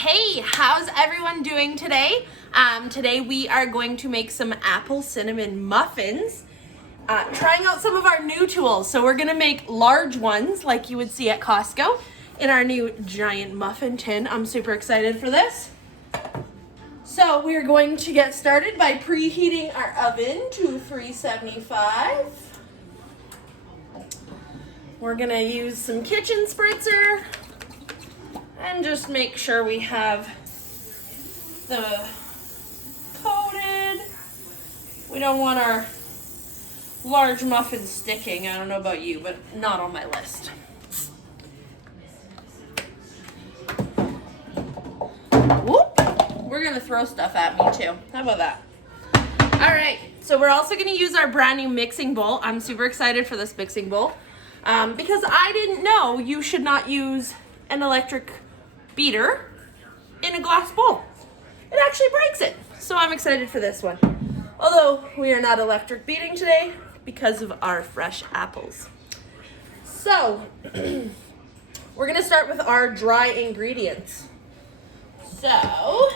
Hey, how's everyone doing today? Today we are going to make some apple cinnamon muffins. Trying out some of our new tools. So we're gonna make large ones like you would see at Costco in our new giant muffin tin. I'm super excited for this. So we're going to get started by preheating our oven to 375. We're gonna use some kitchen spritzer and just make sure we have the coated. We don't want our large muffins sticking. I don't know about you, but not on my list. Whoop! We're gonna throw stuff at me too. How about that? All right, so we're also gonna use our brand new mixing bowl. I'm super excited for this mixing bowl because I didn't know you should not use an electric beater in a glass bowl. It actually breaks it. So I'm excited for this one. Although we are not electric beating today because of our fresh apples. So we're gonna start with our dry ingredients. So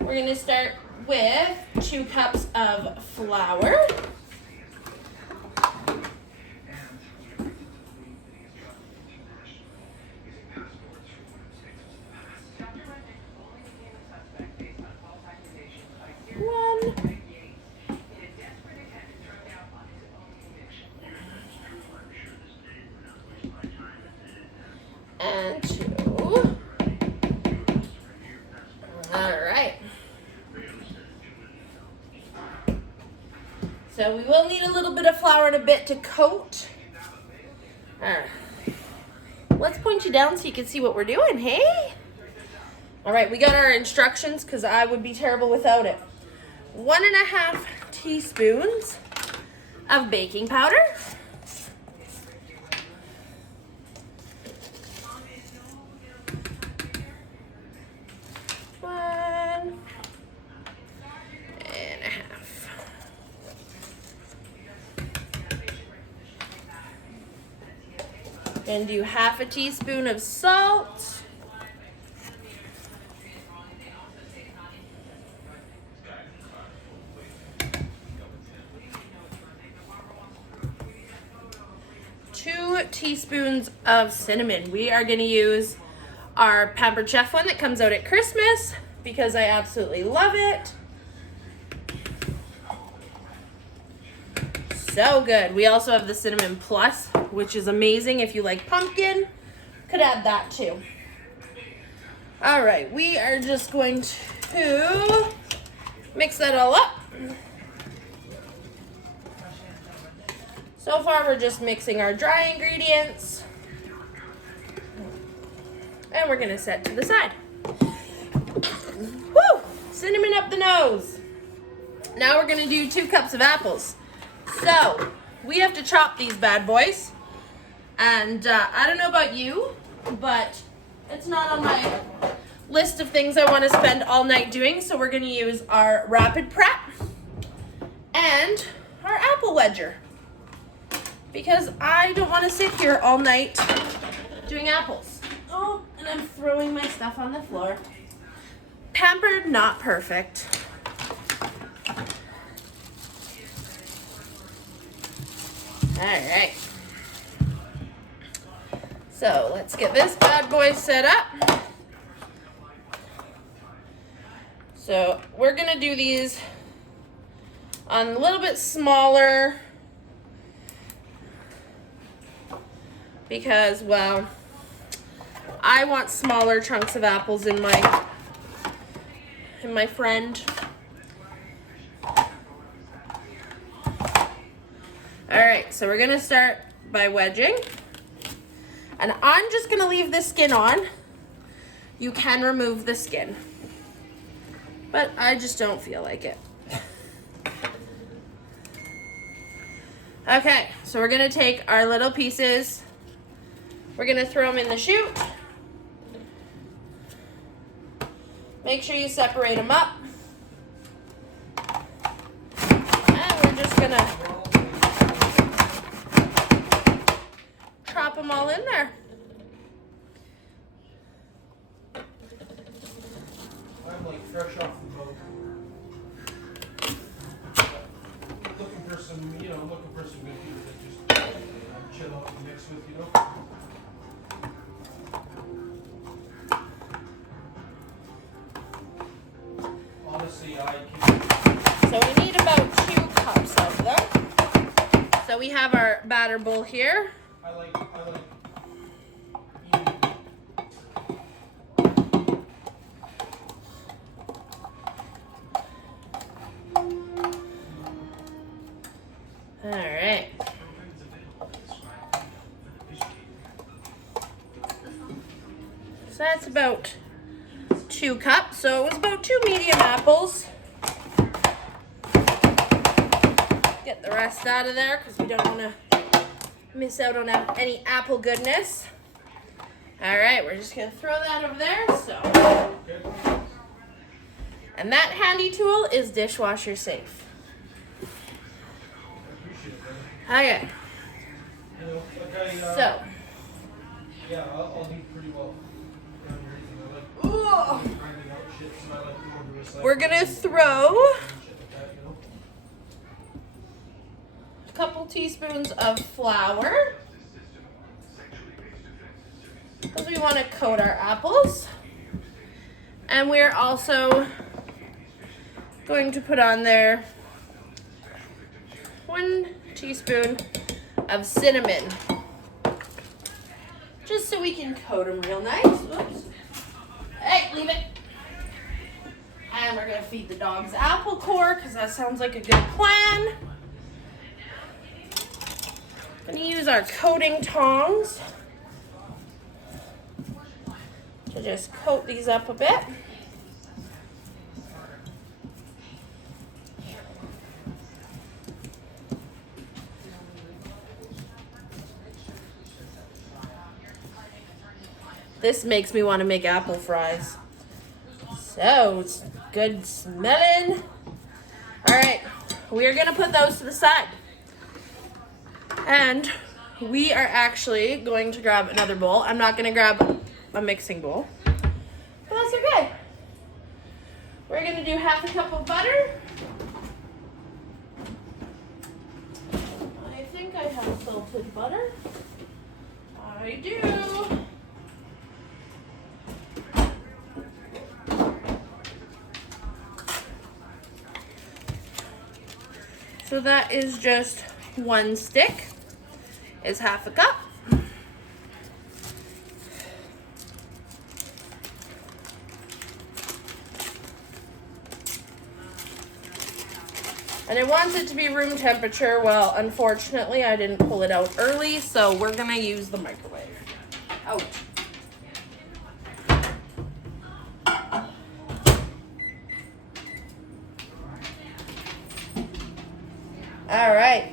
we're gonna start with 2 cups of flour. And 2. All right. So we will need a little bit of flour and a bit to coat. All right. Let's point you down so you can see what we're doing, hey? All right, we got our instructions because I would be terrible without it. 1.5 teaspoons of baking powder. 1.5. And do 1/2 teaspoon of salt. 2 teaspoons of cinnamon. We are going to use our Pampered Chef one that comes out at Christmas because I absolutely love it. So good. We also have the Cinnamon Plus, which is amazing if you like pumpkin. Could add that too. All right, we are just going to mix that all up. So far, we're just mixing our dry ingredients. And we're gonna set to the side. Woo! Cinnamon up the nose. Now we're gonna do 2 cups of apples. So, we have to chop these bad boys. And I don't know about you, but it's not on my list of things I wanna spend all night doing. So we're gonna use our Rapid Prep and our apple wedger. Because I don't want to sit here all night doing apples. Oh, and I'm throwing my stuff on the floor. Pampered, not perfect. All right. So let's get this bad boy set up. So we're going to do these on a little bit smaller because, well, I want smaller chunks of apples in my friend. All right, so we're gonna start by wedging. And I'm just gonna leave the skin on. You can remove the skin, but I just don't feel like it. Okay, so we're gonna take our little pieces. We're gonna throw them in the chute. Make sure you separate them up. And we're just gonna drop them all in there. like fresh off the boat. Looking for some, looking for some good people that just chill out and mix with, Honestly, I can. So we need about 2 cups of them. So we have our batter bowl here. I like eating. All right. So that's about 2 cups. So it was about 2 medium apples. Get the rest out of there because we don't want to miss out on any apple goodness. All right, we're just going to throw that over there. So, and that handy tool is dishwasher safe. Okay. So. Yeah, I'll do pretty well. We're gonna throw a couple teaspoons of flour because we want to coat our apples. And we're also going to put on there 1 teaspoon of cinnamon, just so we can coat them real nice. Oops. Hey, leave it. And we're gonna feed the dogs apple core because that sounds like a good plan. Gonna use our coating tongs to just coat these up a bit. This makes me want to make apple fries. So it's good smelling. All right, we're gonna put those to the side. And we are actually going to grab another bowl. I'm not gonna grab a mixing bowl, but that's okay. We're gonna do half a cup of butter. I think I have salted butter. I do. So that is just 1 stick, is half a cup. And I want it to be room temperature. Well, unfortunately, I didn't pull it out early, so we're gonna use the microwave. Ouch. All right.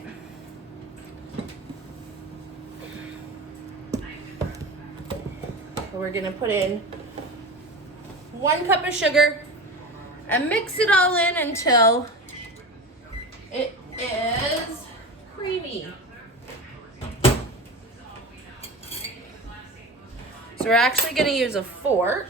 So we're gonna put in 1 cup of sugar and mix it all in until it is creamy. So we're actually gonna use a fork.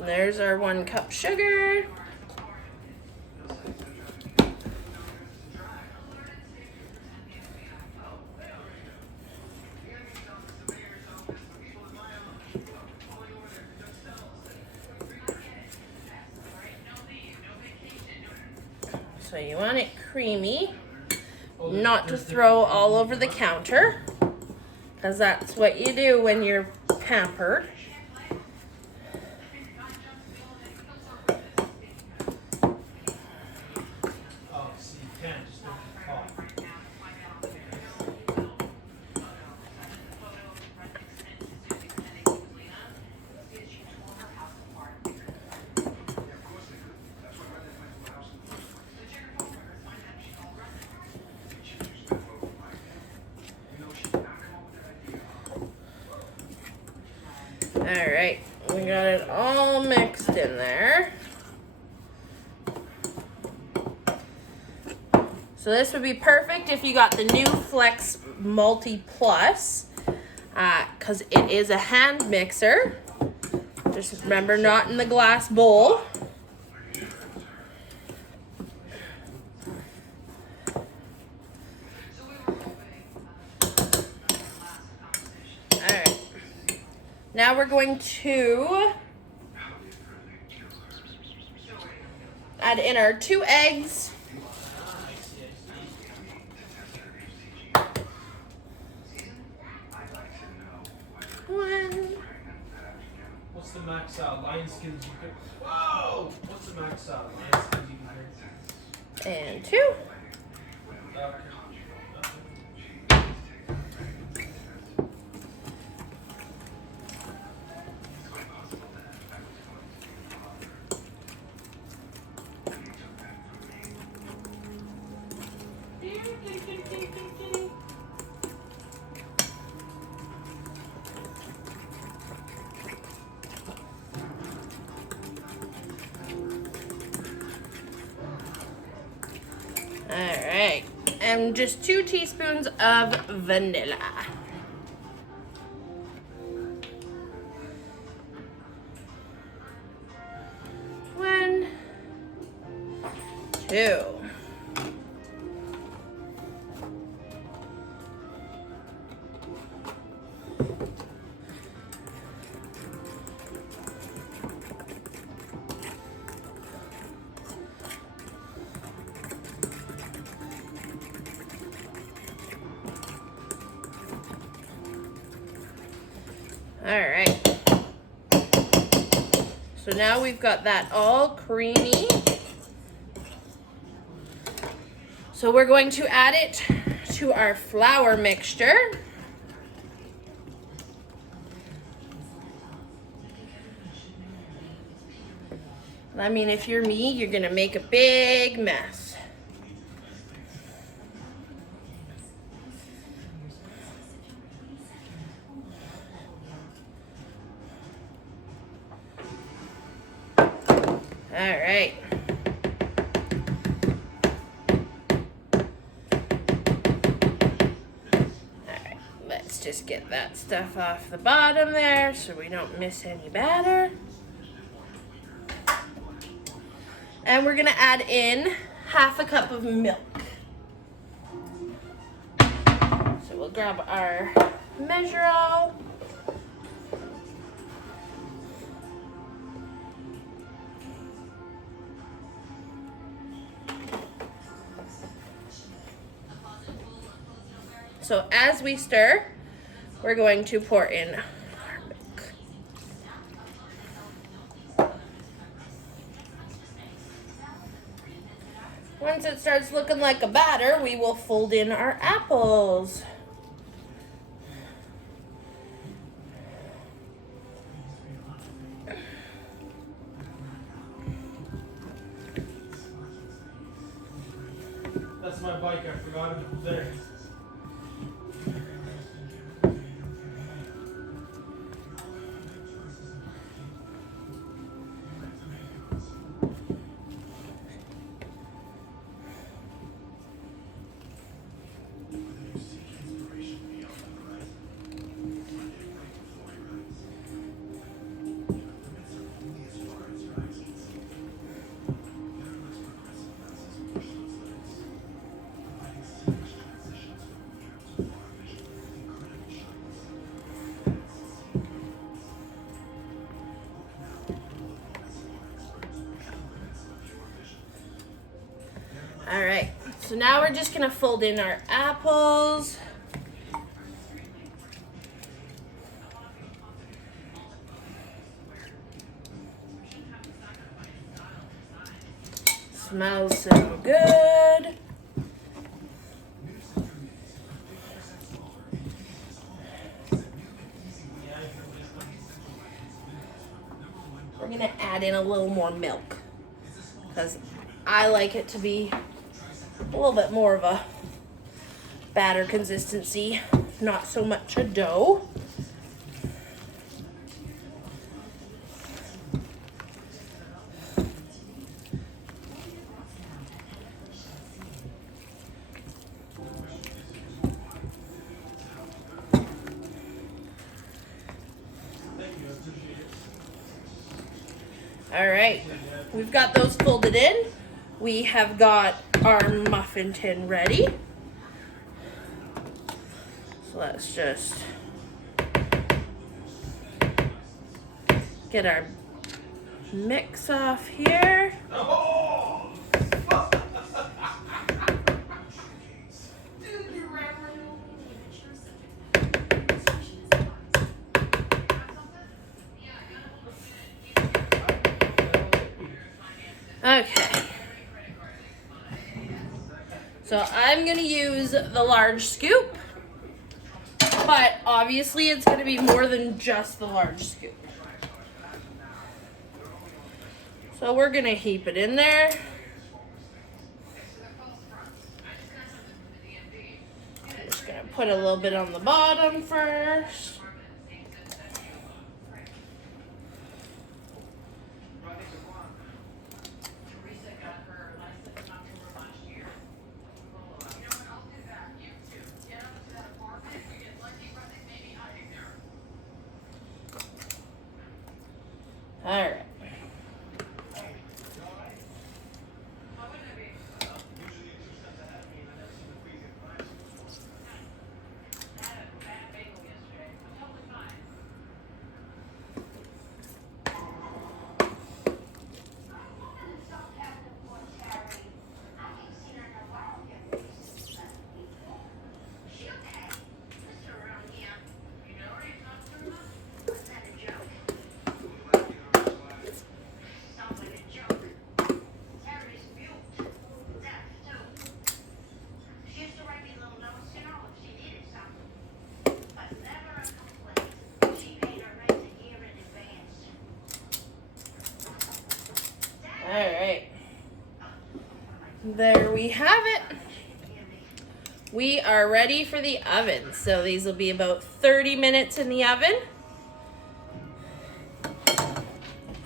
There's our 1 cup sugar. So you want it creamy, not to throw all over the counter, because that's what you do when you're pampered. All right, we got it all mixed in there. So this would be perfect if you got the new Flex Multi Plus, because it is a hand mixer. Just remember, not in the glass bowl. Alright. Now we're going to add in our 2 eggs. What's the max lion skins you can? Whoa! What's the max lion skins you can get? And 2. Alright, and just 2 teaspoons of vanilla. 1, 2. All right. So now we've got that all creamy. So we're going to add it to our flour mixture. I mean, if you're me, you're gonna make a big mess. All right. Let's just get that stuff off the bottom there so we don't miss any batter. And we're gonna add in 1/2 cup of milk. So we'll grab our measure-all. So as we stir, we're going to pour in our milk. Once it starts looking like a batter, we will fold in our apples. That's my bike. I forgot it was there. All right, so now we're just gonna fold in our apples. Smells so good. We're gonna add in a little more milk because I like it to be a little bit more of a batter consistency, not so much a dough. All right, we've got those folded in. We have got our muffin tin ready. So let's just get our mix off here. Okay. So I'm gonna use the large scoop, but obviously it's gonna be more than just the large scoop. So we're gonna heap it in there. I'm just gonna put a little bit on the bottom first. All right. All right. There we have it. We are ready for the oven. So these will be about 30 minutes in the oven.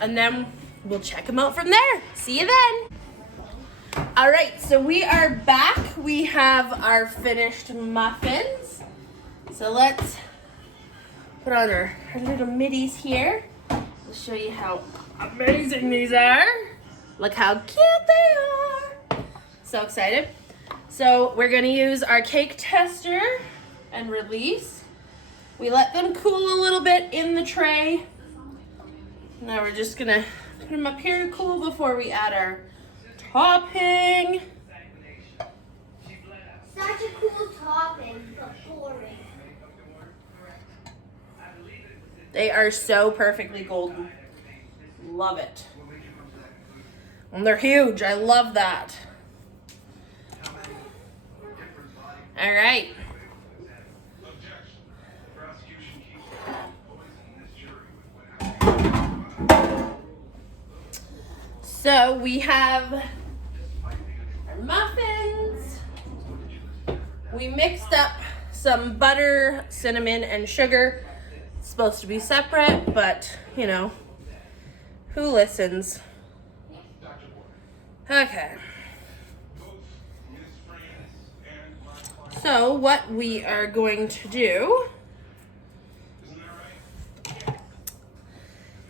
And then we'll check them out from there. See you then. All right, so we are back. We have our finished muffins. So let's put on our little middies here. I'll show you how amazing these are. Look how cute they are. So excited. So we're gonna use our cake tester and release. We let them cool a little bit in the tray. Now we're just gonna put them up here to cool before we add our topping. Such a cool topping, but boring. They are so perfectly golden. Love it. And they're huge. I love that. All right. So we have our muffins. We mixed up some butter, cinnamon, and sugar. It's supposed to be separate, but you know, who listens? Okay. So what we are going to do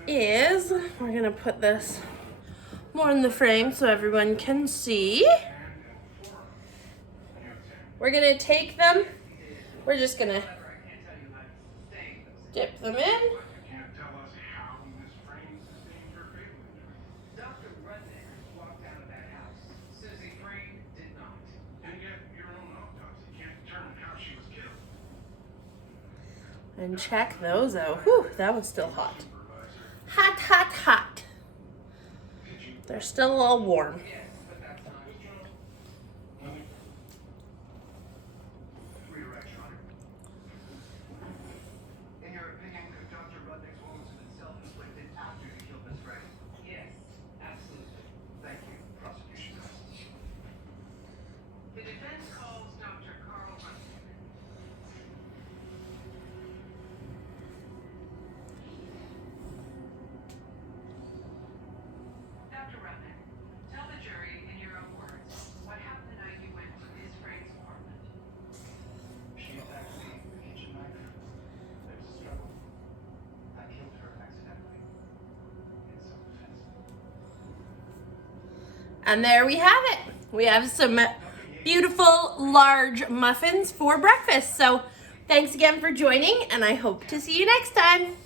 is we're going to put this more in the frame so everyone can see. We're going to take them. We're just going to dip them in. And check those out. Whew, that was still hot. Hot, hot, hot. They're still a little warm. And there we have it. We have some beautiful large muffins for breakfast. So thanks again for joining, and I hope to see you next time.